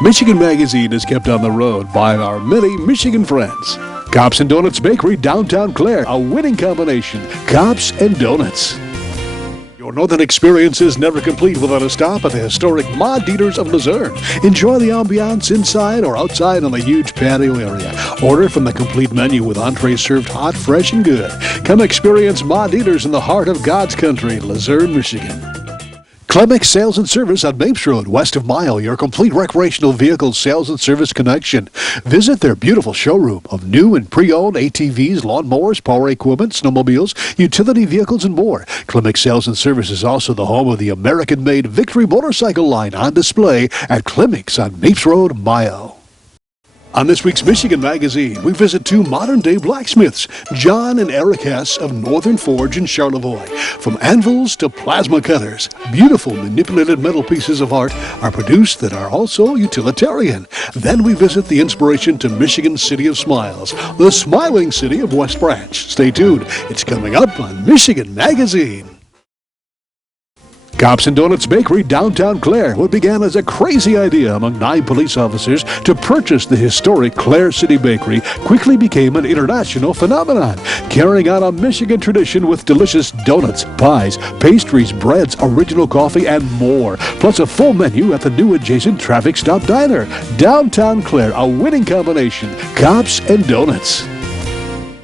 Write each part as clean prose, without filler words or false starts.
Michigan Magazine is kept on the road by our many Michigan friends. Cops and Donuts Bakery, downtown Clare, a winning combination. Cops and Donuts. Your northern experience is never complete without a stop at the historic Ma Dieter's of Luzerne. Enjoy the ambiance inside or outside on the huge patio area. Order from the complete menu with entrees served hot, fresh, and good. Come experience Ma Dieter's in the heart of God's country, Luzerne, Michigan. Clemix Sales and Service on Mapes Road, west of Mile, your complete recreational vehicle sales and service connection. Visit their beautiful showroom of new and pre-owned ATVs, lawnmowers, power equipment, snowmobiles, utility vehicles, and more. Clemix Sales and Service is also the home of the American-made Victory motorcycle line on display at Clemix on Mapes Road, Mile. On this week's Michigan Magazine, we visit two modern-day blacksmiths, John and Eric Hess of Northern Forge in Charlevoix. From anvils to plasma cutters, beautiful manipulated metal pieces of art are produced that are also utilitarian. Then we visit the inspiration to Michigan's City of Smiles, the smiling city of West Branch. Stay tuned. It's coming up on Michigan Magazine. Cops and Donuts Bakery, downtown Clare, what began as a crazy idea among 9 police officers to purchase the historic Clare City Bakery quickly became an international phenomenon, carrying on a Michigan tradition with delicious donuts, pies, pastries, breads, original coffee, and more, plus a full menu at the new adjacent Traffic Stop Diner. Downtown Clare, a winning combination. Cops and Donuts.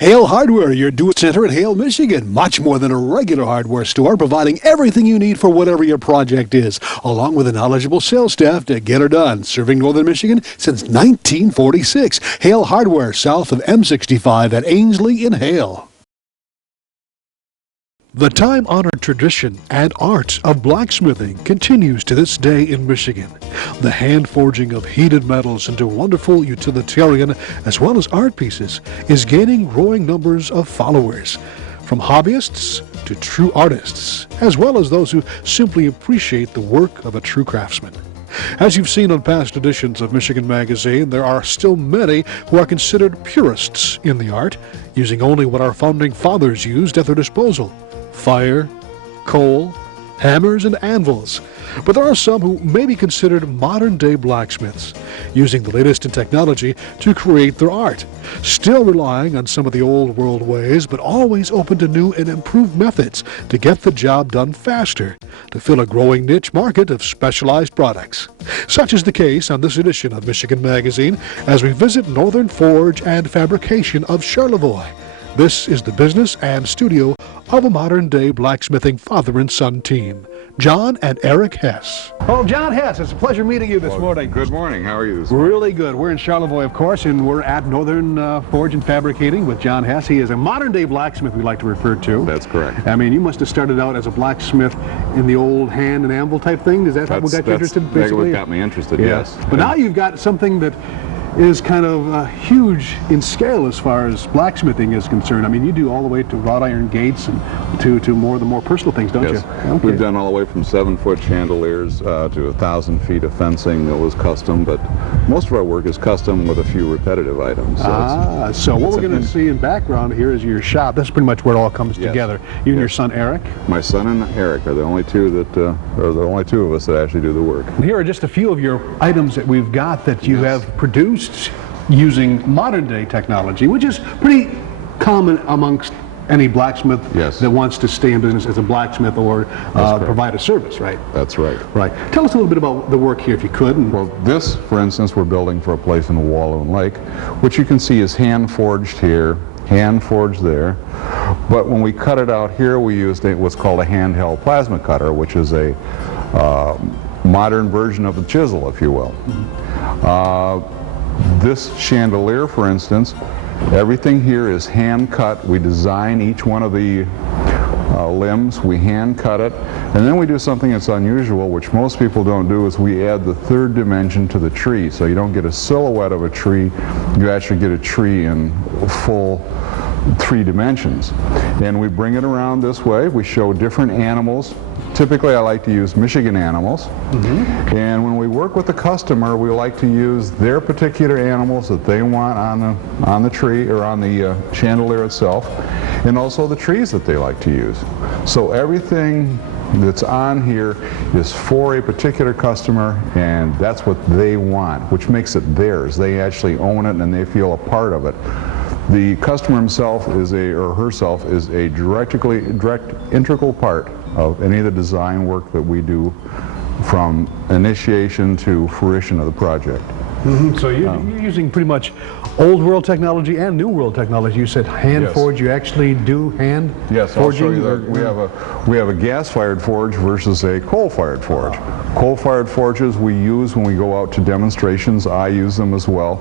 Hale Hardware, your do-it center in Hale, Michigan. Much more than a regular hardware store, providing everything you need for whatever your project is, along with a knowledgeable sales staff to get her done. Serving Northern Michigan since 1946. Hale Hardware, south of M65 at Ainsley in Hale. The time-honored tradition and art of blacksmithing continues to this day in Michigan. The hand-forging of heated metals into wonderful utilitarian as well as art pieces is gaining growing numbers of followers, from hobbyists to true artists, as well as those who simply appreciate the work of a true craftsman. As you've seen on past editions of Michigan Magazine, there are still many who are considered purists in the art, using only what our founding fathers used at their disposal: fire, coal, hammers, and anvils. But there are some who may be considered modern-day blacksmiths, using the latest in technology to create their art, still relying on some of the old world ways, but always open to new and improved methods to get the job done faster, to fill a growing niche market of specialized products. Such is the case on this edition of Michigan Magazine as we visit Northern Forge and Fabrication of Charlevoix. This is the business and studio of a modern-day blacksmithing father and son team, John and Eric Hess. Oh, John Hess, it's a pleasure meeting you this morning. Good morning. How are you this morning? Really good. We're in Charlevoix, of course, and we're at Northern Forge and Fabricating with John Hess. He is a modern-day blacksmith, we like to refer to. That's correct. I mean, you must have started out as a blacksmith in the old hand and anvil type thing. Is that what got you interested, basically? That got me interested, yes. But now you've got something that is kind of huge in scale as far as blacksmithing is concerned. I mean, you do all the way to wrought iron gates and to the more personal things, don't you? Okay. We've done all the way from 7-foot chandeliers to 1,000 feet of fencing that was custom, but most of our work is custom with a few repetitive items. So what we're going to see in background here is your shop. That's pretty much where it all comes together. You and your son Eric? My son and Eric are the only two of us that actually do the work. And here are just a few of your items that we've got that you have produced using modern day technology, which is pretty common amongst any blacksmith that wants to stay in business as a blacksmith or provide a service, right? That's right. Right. Tell us a little bit about the work here, if you could. Well, this, for instance, we're building for a place in the Walloon Lake, which you can see is hand forged here, hand forged there. But when we cut it out here, we used what's called a handheld plasma cutter, which is a modern version of the chisel, if you will. This chandelier, for instance, everything here is hand cut. We design each one of the limbs, we hand cut it, and then we do something that's unusual, which most people don't do, is we add the third dimension to the tree. So you don't get a silhouette of a tree, you actually get a tree in full 3 dimensions. And we bring it around this way. We show different animals. Typically I like to use Michigan animals, and when we work with the customer, we like to use their particular animals that they want on the tree or on the chandelier itself, and also the trees that they like to use. So everything that's on here is for a particular customer, and that's what they want, which makes it theirs. They actually own it and they feel a part of it. The customer himself or herself is a direct integral part of any of the design work that we do, from initiation to fruition of the project. So you're using pretty much old world technology and new world technology. You said hand forge. You actually do hand Yes, forging? I'll show you that. We have a gas-fired forge versus a coal-fired forge. Coal-fired forges we use when we go out to demonstrations. I use them as well.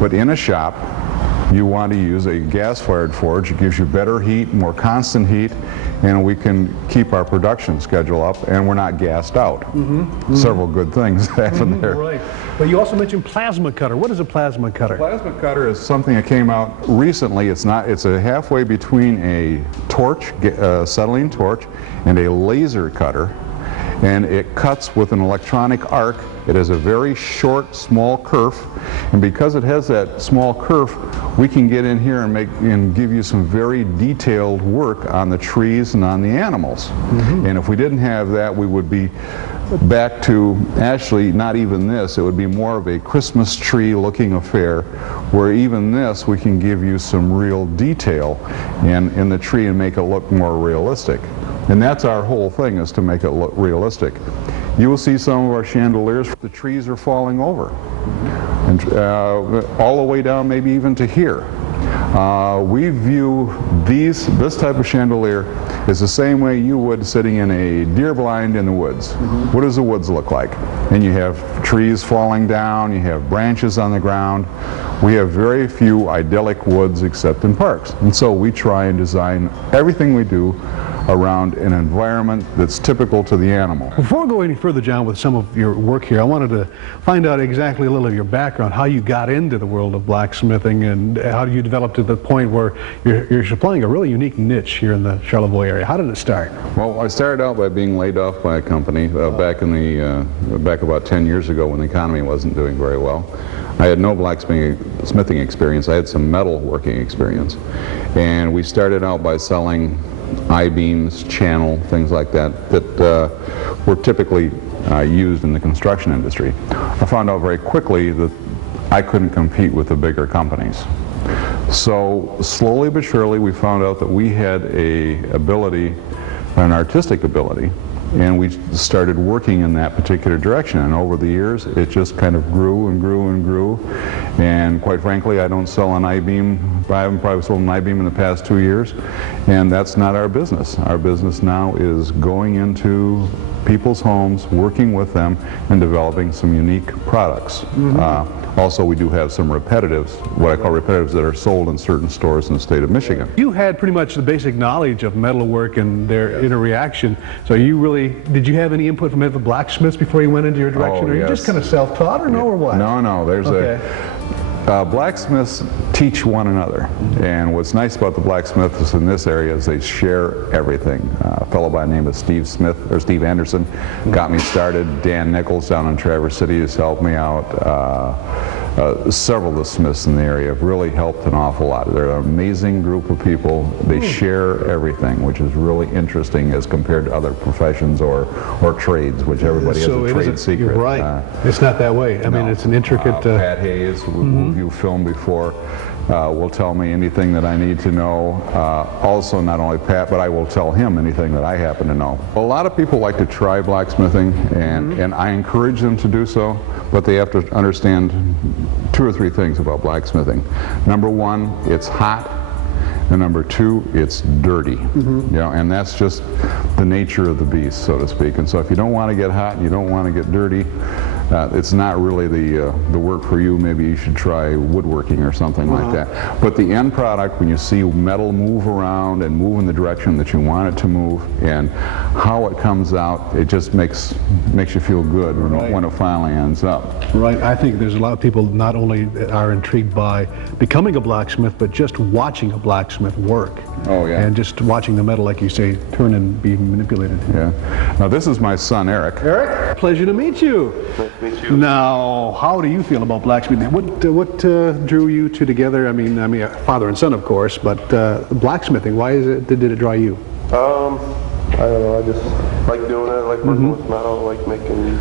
But in a shop, you want to use a gas-fired forge. It gives you better heat, more constant heat, and we can keep our production schedule up, and we're not gassed out. Several good things happen there. Right. But you also mentioned plasma cutter. What is a plasma cutter? Plasma cutter is something that came out recently. It's a halfway between a torch, acetylene torch, and a laser cutter. And it cuts with an electronic arc. It has a very short, small kerf, and because it has that small kerf, we can get in here and give you some very detailed work on the trees and on the animals. And if we didn't have that, we would be back to actually not even this. It would be more of a Christmas tree looking affair, where even this we can give you some real detail in the tree and make it look more realistic. And that's our whole thing, is to make it look realistic. You will see some of our chandeliers, the trees are falling over, and all the way down maybe even to here. We view this type of chandelier is the same way you would sitting in a deer blind in the woods. What does the woods look like? And you have trees falling down, you have branches on the ground. We have very few idyllic woods except in parks. And so we try and design everything we do around an environment that's typical to the animal. Before we go any further, John, with some of your work here, I wanted to find out exactly a little of your background, how you got into the world of blacksmithing, and how you developed to the point where you're supplying a really unique niche here in the Charlevoix area. How did it start? Well, I started out by being laid off by a company back about 10 years ago, when the economy wasn't doing very well. I had no blacksmithing experience. I had some metal working experience. And we started out by selling I-beams, channel, things like that were typically used in the construction industry. I found out very quickly that I couldn't compete with the bigger companies. So slowly but surely we found out that we had an artistic ability, and we started working in that particular direction. And over the years, it just kind of grew and grew and grew. And quite frankly, I don't sell an I-beam. I haven't probably sold an I-beam in the past 2 years, and that's not our business. Our business now is going into people's homes, working with them, and developing some unique products. Also, we do have some repetitives, what I call repetitives, that are sold in certain stores in the state of Michigan. You had pretty much the basic knowledge of metalwork and their interaction, so did you have any input from the blacksmiths before you went into your direction, or you just kind of self-taught, or no, or what? No, there's blacksmiths teach one another, and what's nice about the blacksmiths in this area is they share everything. A fellow by the name of Steve Anderson got me started. Dan Nichols down in Traverse City has helped me out. Several of the smiths in the area have really helped an awful lot. They're an amazing group of people. They share everything, which is really interesting as compared to other professions or trades, which everybody has a trade secret. You're right. It's not that way. I mean, it's an intricate... Pat Hayes, who you filmed before, will tell me anything that I need to know. Also, not only Pat, but I will tell him anything that I happen to know. A lot of people like to try blacksmithing, and I encourage them to do so, but they have to understand 2 or 3 things about blacksmithing. Number 1, it's hot. And number 2, it's dirty. You know, and that's just the nature of the beast, so to speak. And so if you don't want to get hot and you don't want to get dirty, it's not really the work for you. Maybe you should try woodworking or something like that. But the end product, when you see metal move around and move in the direction that you want it to move, and how it comes out, it just makes you feel good when it finally ends up. Right. I think there's a lot of people not only are intrigued by becoming a blacksmith, but just watching a blacksmith work. Oh, yeah. And just watching the metal, like you say, turn and be manipulated. Yeah. Now, this is my son, Eric. Eric, pleasure to meet you. Nice to meet you. Now, how do you feel about blacksmithing? What drew you two together? I mean, father and son, of course, but blacksmithing. Why did it draw you? I don't know, I just like doing it, I like working with metal, I like making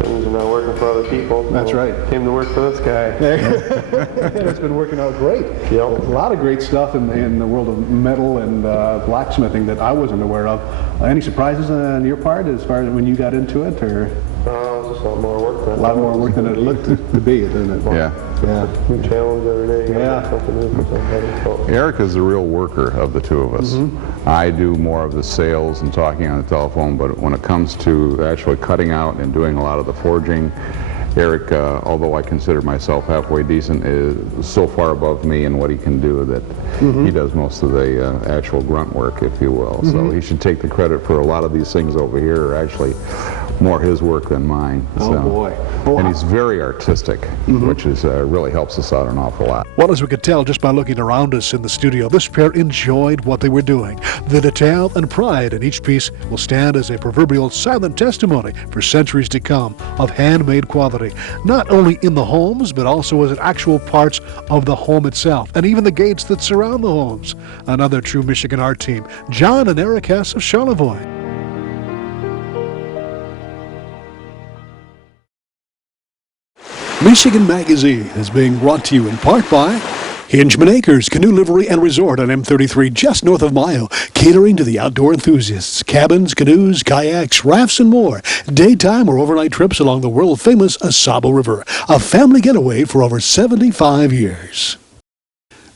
things and not working for other people. That's right. Came to work for this guy. And it's been working out great. Yep. A lot of great stuff in the world of metal and blacksmithing that I wasn't aware of. Any surprises on your part as far as when you got into it, or? It's just a lot more work than A lot more work than it looked to be, isn't it? Yeah. Yeah. New challenge every day. Yeah. Something new for somebody. So. Eric is the real worker of the two of us. I do more of the sales and talking on the telephone, but when it comes to actually cutting out and doing a lot of the forging, Eric, although I consider myself halfway decent, is so far above me in what he can do that he does most of the actual grunt work, if you will. So he should take the credit for a lot of these things over here are actually more his work than mine. Oh, So. boy. And he's very artistic, which is really helps us out an awful lot. Well, as we could tell just by looking around us in the studio, this pair enjoyed what they were doing. The detail and pride in each piece will stand as a proverbial silent testimony for centuries to come of handmade quality, not only in the homes, but also as actual parts of the home itself, and even the gates that surround the homes. Another true Michigan art team, John and Eric Hess of Charlevoix. Michigan Magazine is being brought to you in part by Hingeman Acres Canoe Livery and Resort on M33 just north of Mayo, catering to the outdoor enthusiasts. Cabins, canoes, kayaks, rafts, and more. Daytime or overnight trips along the world-famous Asaba River. A family getaway for over 75 years.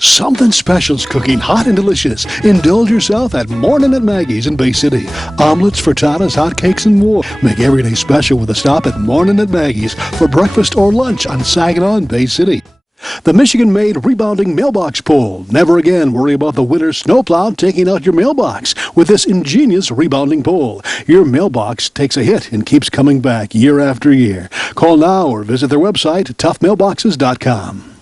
Something special's cooking, hot and delicious. Indulge yourself at Morning at Maggie's in Bay City. Omelets, frittatas, hotcakes, and more. Make every day special with a stop at Morning at Maggie's for breakfast or lunch on Saginaw in Bay City. The Michigan-made rebounding mailbox pole. Never again worry about the winter snowplow taking out your mailbox. With this ingenious rebounding pole, your mailbox takes a hit and keeps coming back year after year. Call now or visit their website, toughmailboxes.com.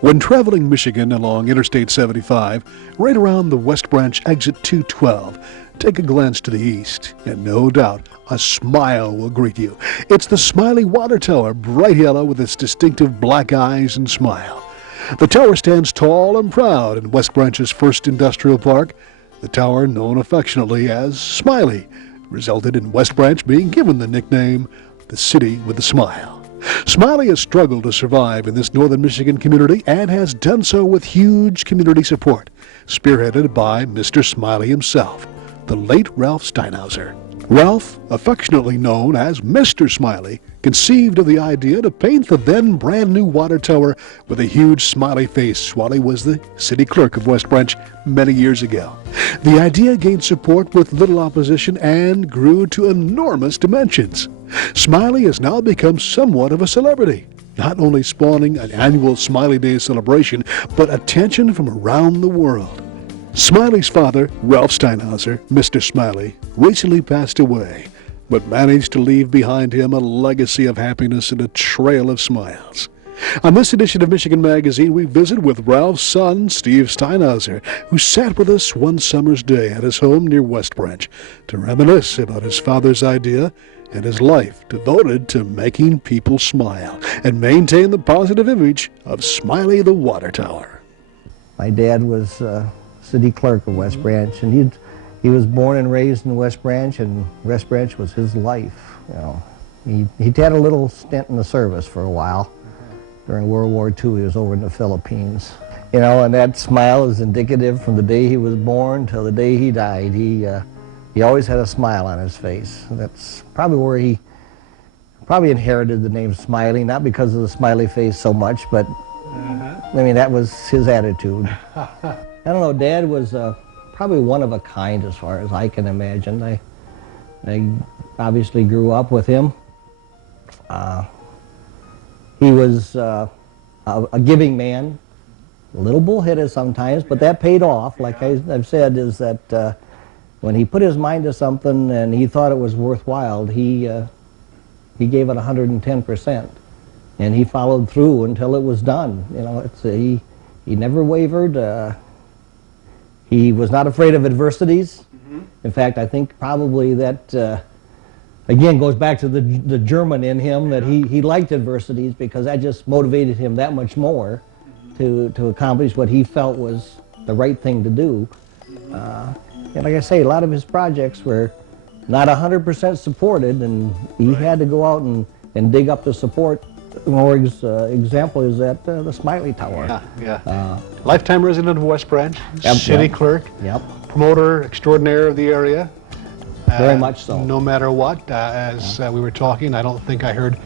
When traveling Michigan along Interstate 75, right around the West Branch exit 212, take a glance to the east, and no doubt a smile will greet you. It's the Smiley Water Tower, bright yellow with its distinctive black eyes and smile. The tower stands tall and proud in West Branch's first industrial park. The tower, known affectionately as Smiley, resulted in West Branch being given the nickname the City with a Smile. Smiley has struggled to survive in this northern Michigan community and has done so with huge community support, spearheaded by Mr. Smiley himself, the late Ralph Steinhauser. Ralph, affectionately known as Mr. Smiley, conceived of the idea to paint the then brand new water tower with a huge smiley face while he was the city clerk of West Branch many years ago. The idea gained support with little opposition and grew to enormous dimensions. Smiley has now become somewhat of a celebrity, not only spawning an annual Smiley Day celebration, but attention from around the world. Smiley's father, Ralph Steinhauser, Mr. Smiley, recently passed away, but managed to leave behind him a legacy of happiness and a trail of smiles. On this edition of Michigan Magazine, we visit with Ralph's son, Steve Steinhauser, who sat with us one summer's day at his home near West Branch to reminisce about his father's idea and his life devoted to making people smile and maintain the positive image of Smiley the Water Tower. My dad was city clerk of West Branch, and he was born and raised in West Branch, and West Branch was his life. You know, he had a little stint in the service for a while. During World War II, he was over in the Philippines. You know, and that smile is indicative from the day he was born till the day he died. He always had a smile on his face. That's probably where he probably inherited the name Smiley, not because of the smiley face so much, but I mean, that was his attitude. I don't know, Dad was probably one of a kind as far as I can imagine. I obviously grew up with him. He was a giving man, a little bullheaded sometimes, but that paid off. Like I've said, is that when he put his mind to something and he thought it was worthwhile, he gave it 110%, and he followed through until it was done. You know, he never wavered. He was not afraid of adversities. In fact, I think probably that again goes back to the German in him, that he liked adversities because that just motivated him that much more to accomplish what he felt was the right thing to do. And like I say, a lot of his projects were not 100% supported, and he had to go out and dig up the support. More example is that the Smiley Tower. Lifetime resident of West Branch, city clerk, Yep. promoter extraordinaire of the area. Very much so. No matter what, as we were talking, I don't think I heard,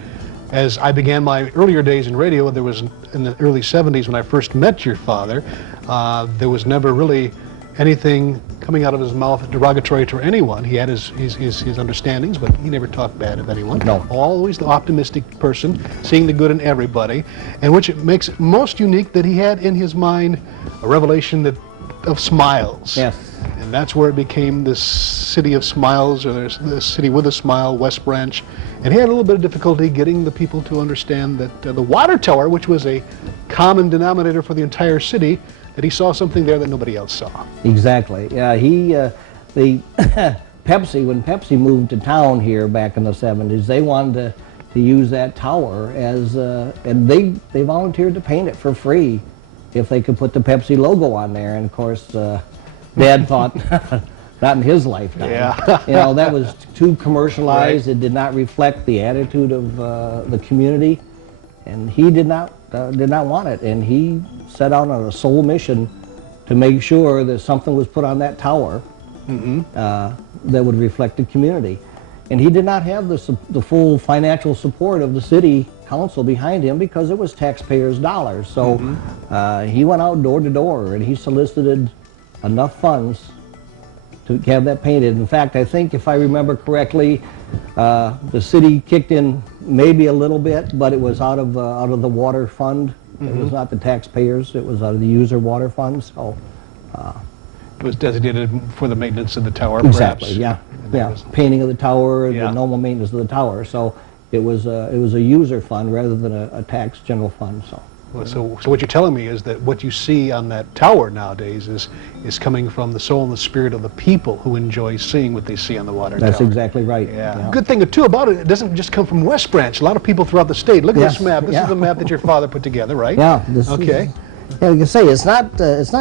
as I began my earlier days in radio, there was in the early 70s when I first met your father, there was never really anything coming out of his mouth derogatory to anyone. He had his understandings, but he never talked bad of anyone. No. Always the optimistic person, seeing the good in everybody, and which it makes it most unique that he had in his mind a revelation of smiles. Yes. And that's where it became this city of smiles, or the city with a smile, West Branch. And he had a little bit of difficulty getting the people to understand that the water tower, which was a common denominator for the entire city, that he saw something there that nobody else saw. Exactly. Yeah, the Pepsi, when Pepsi moved to town here back in the 70s, they wanted to use that tower as, and they volunteered to paint it for free if they could put the Pepsi logo on there. And of course, Dad thought, not in his lifetime. Yeah. You know, that was too commercialized. Right. It did not reflect the attitude of the community, and he did not want it. And he set out on a sole mission to make sure that something was put on that tower that would reflect the community. And he did not have the full financial support of the city council behind him because it was taxpayers' dollars. So he went out door to door and he solicited enough funds to have that painted. In fact, I think if I remember correctly, the city kicked in maybe a little bit, but it was out of the water fund. It was not the taxpayers, it was out of the user water funds. So it was designated for the maintenance of the tower, exactly, perhaps. Yeah. Painting of the tower, Yeah. the normal maintenance of the tower. So it was a user fund rather than a tax general fund. So. Well, so what you're telling me is that what you see on that tower nowadays is coming from the soul and the spirit of the people who enjoy seeing what they see on the water tower. That's exactly right. Yeah. Good thing too about it, it doesn't just come from West Branch. A lot of people throughout the state. Look at this map. This is the map that your father put together, right? Yeah. Okay. Yeah, you can say it's not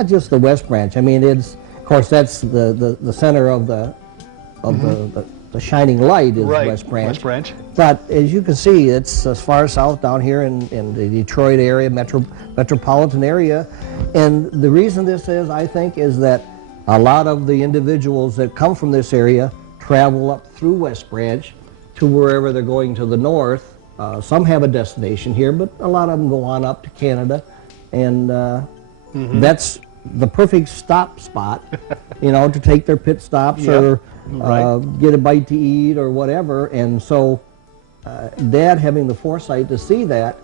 just the West Branch. I mean, it's, of course, that's the center of the shining light is West Branch. West Branch. But as you can see, it's as far south down here in the Detroit area, metropolitan area. And the reason this is, I think, is that a lot of the individuals that come from this area travel up through West Branch to wherever they're going to the north. Some have a destination here, but a lot of them go on up to Canada. And that's the perfect stop spot, you know, to take their pit stops or get a bite to eat or whatever. And so Dad, having the foresight to see that,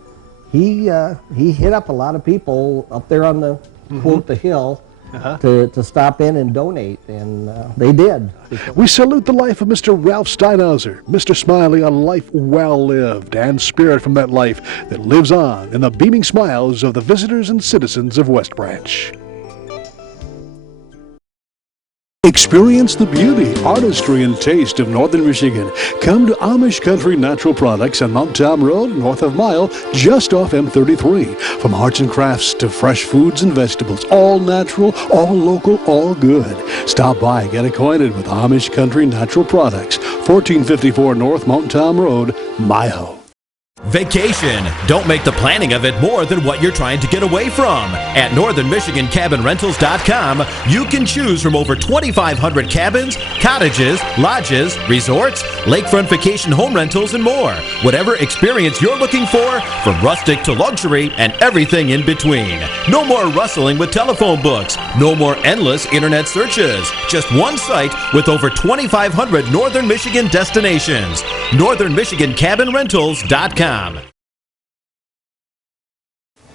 he hit up a lot of people up there on the, quote, the hill, to stop in and donate, and they did. We salute the life of Mr. Ralph Steinhauser, Mr. Smiley, a life well lived, and spirit from that life that lives on in the beaming smiles of the visitors and citizens of West Branch. Experience the beauty, artistry, and taste of Northern Michigan. Come to Amish Country Natural Products on Mount Tom Road, north of Mile, just off M33. From arts and crafts to fresh foods and vegetables, all natural, all local, all good. Stop by and get acquainted with Amish Country Natural Products, 1454 North Mount Tom Road, Mile. Vacation. Don't make the planning of it more than what you're trying to get away from. At northernmichigancabinrentals.com, you can choose from over 2,500 cabins, cottages, lodges, resorts, lakefront vacation home rentals, and more. Whatever experience you're looking for, from rustic to luxury and everything in between. No more rustling with telephone books. No more endless internet searches. Just one site with over 2,500 Northern Michigan destinations. northernmichigancabinrentals.com.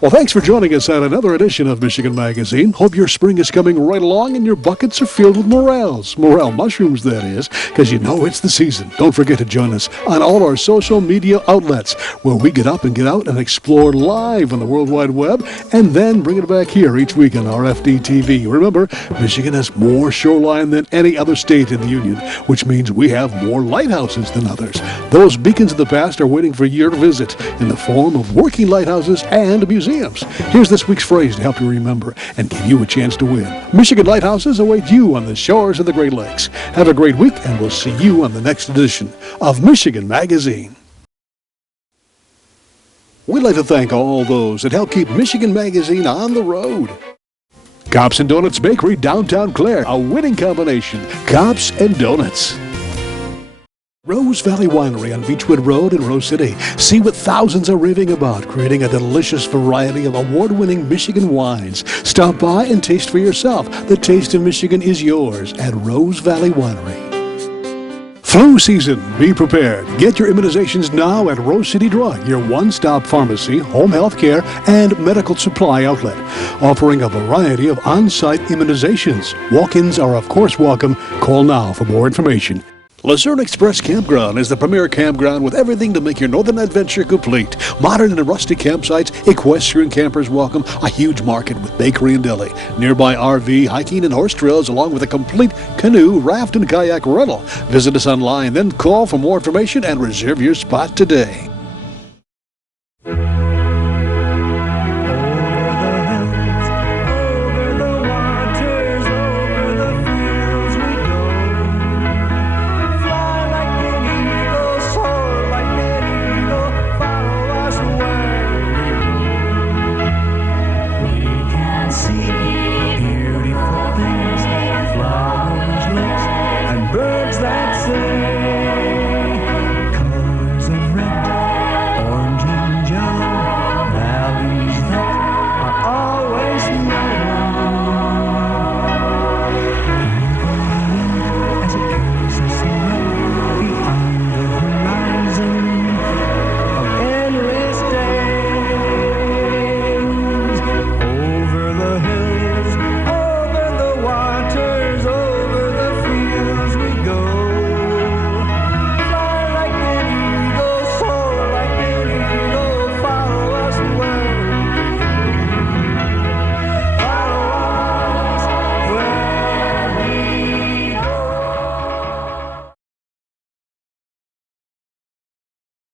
Well, thanks for joining us on another edition of Michigan Magazine. Hope your spring is coming right along and your buckets are filled with morels. Morel mushrooms, that is, because you know it's the season. Don't forget to join us on all our social media outlets where we get up and get out and explore live on the World Wide Web and then bring it back here each week on RFD TV. Remember, Michigan has more shoreline than any other state in the Union, which means we have more lighthouses than others. Those beacons of the past are waiting for your visit in the form of working lighthouses and museums. museums. Here's this week's phrase to help you remember and give you a chance to win. Michigan lighthouses await you on the shores of the Great Lakes. Have a great week, and we'll see you on the next edition of Michigan Magazine. We'd like to thank all those that help keep Michigan Magazine on the road. Cops and Donuts Bakery, downtown Clare, a winning combination. Cops and Donuts. Rose Valley Winery on Beechwood Road in Rose City. See what thousands are raving about, creating a delicious variety of award-winning Michigan wines. Stop by and taste for yourself. The taste of Michigan is yours at Rose Valley Winery. Flu season. Be prepared. Get your immunizations now at Rose City Drug, your one-stop pharmacy, home health care, and medical supply outlet, offering a variety of on-site immunizations. Walk-ins are of course welcome. Call now for more information. Luzerne Express Campground is the premier campground with everything to make your northern adventure complete. Modern and rustic campsites, equestrian campers welcome, a huge market with bakery and deli, nearby RV, hiking, and horse trails, along with a complete canoe, raft, and kayak rental. Visit us online, then call for more information and reserve your spot today.